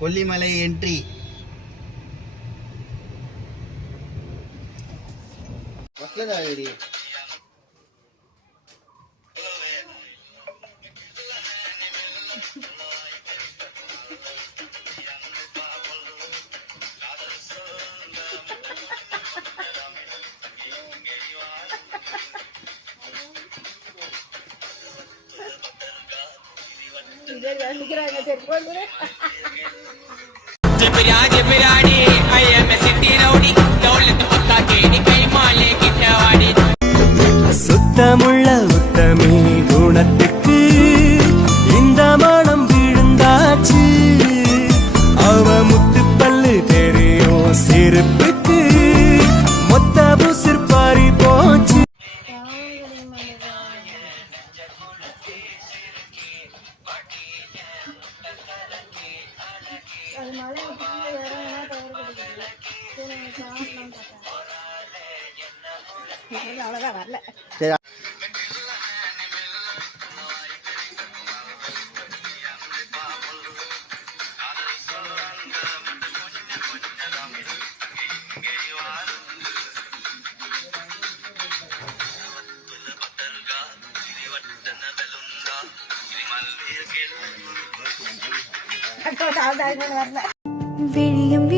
Kollimalai entry. சுத்தமுள்ள உத்தமி குணத்துக்கு இந்த மனம் விழுந்தாச்சு. அவ முத்து பல்லு தெரியும் சிரிப்புக்கு மொத்த சிற்பாரி போச்சு. அவ்வளவுதான் வரல. விழியம்